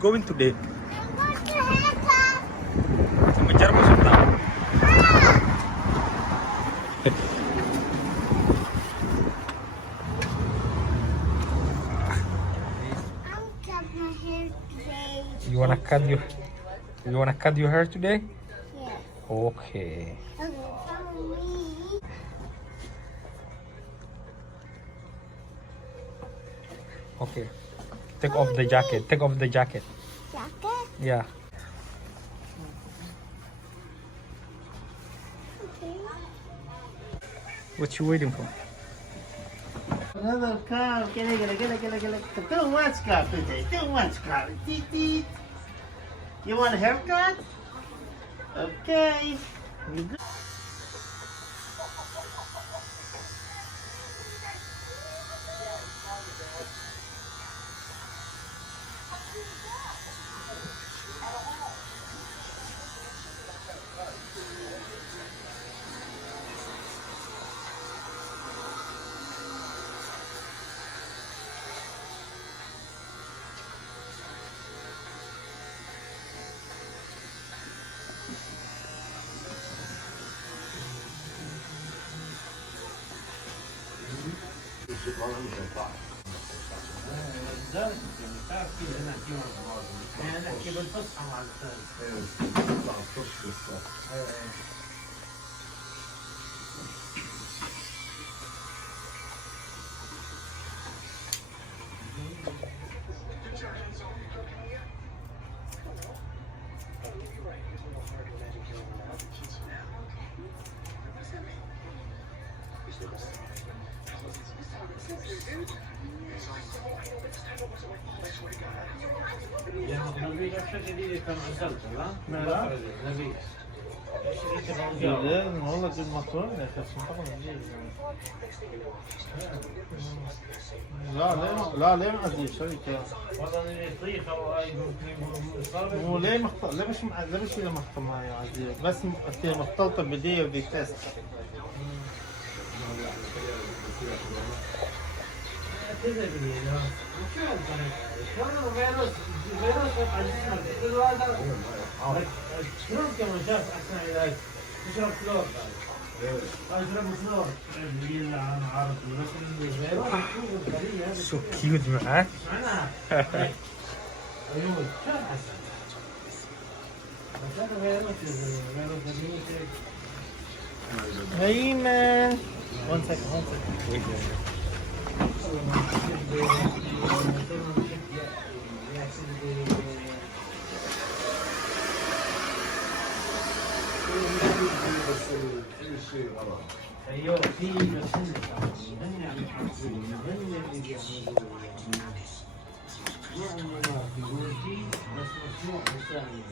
going today? I want to haircut. Sama Jarmo sudah. I'll cut my hair today. You wanna cut your hair today? Yeah. Okay. Okay, follow me. Okay. Take off the jacket. Take off the jacket. Jacket? Yeah. Okay. What you waiting for? Another car. Get. Too much car today. Too much car. Teet. You want a haircut? Okay. You go. والله جد مطلوب يا لا ليه معدي شركة مو ليه ليه مش إلى محكمة يا عزيز بس مختلطة بدي ودي تيست So cute, man. Hey man. One second. Wait. ايوه في بس هن عم يحكوا هن اللي بيعملوا ما في بس مشروع ثاني